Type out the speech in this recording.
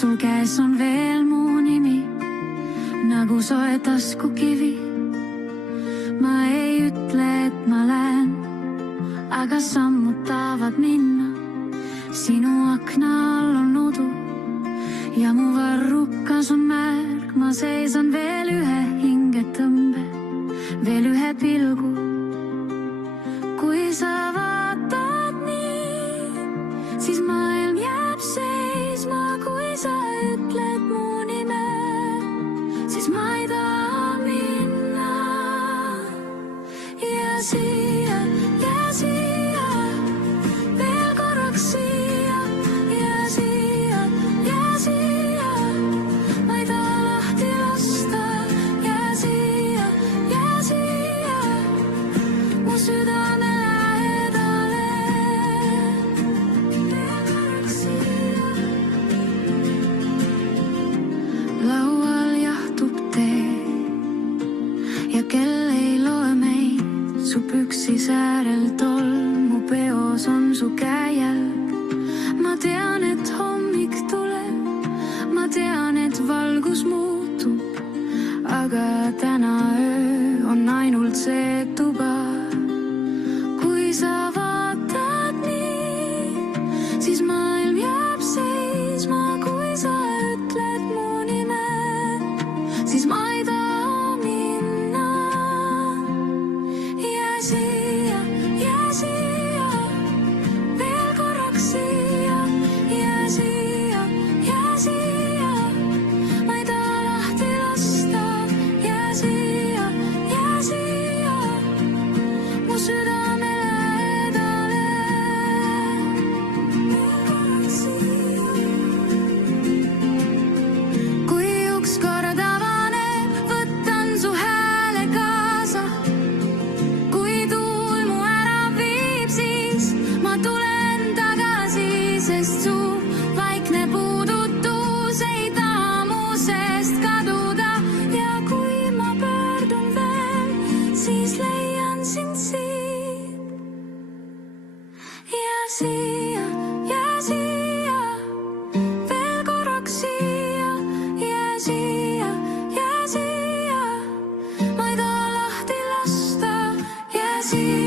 sul käes on veel mu nimi, nagu soe taskukivi. Ma ei ütle, et ma lähen, aga sammud tahavad minna. Sinu akna all on udu ja mu varrukas on märg. Ma seisan veel ühe hingetõmbe, veel ühe pilgu. Kui sa vaatad nii, siis maailm jääb seisma. Kui sa ütled mu nime, siis ma ei taha minna. Ja siia, veel korraks siia. Ja siia, ma ei taha lahti lasta. Ja siia, mu südame lähedale. Veel korraks siia. Laual jahtub tee ja kell ei loe meid. Su püksis äärel tolm, mu peos on su käejälg. Ma tean, et hommik tuleb, ma tean, et valgus muutub, aga täna öö on ainult see tuba. Kui sa vaatad nii, siis maailm jääb seisma. Kui sa ütled mu nime, siis ma ei taha minna. Ja siia, veel korraks siia. Ja siia, ma ei taha lahti lasta. Ja siia, mu südame lähedale. Veel korraks siia. Kui ükskord avaneb, võtan su hääle kaasa. Kui tuul mu ära viib, siis ma tulen tagasi, sest su vaikne puudutus ei taha mu seest kaduda. Ja kui ma pöördun veel, siis leian sind siit. Ja siia, veel korraks siia. Ja siia, ma ei taha lahti lasta. Ja siia.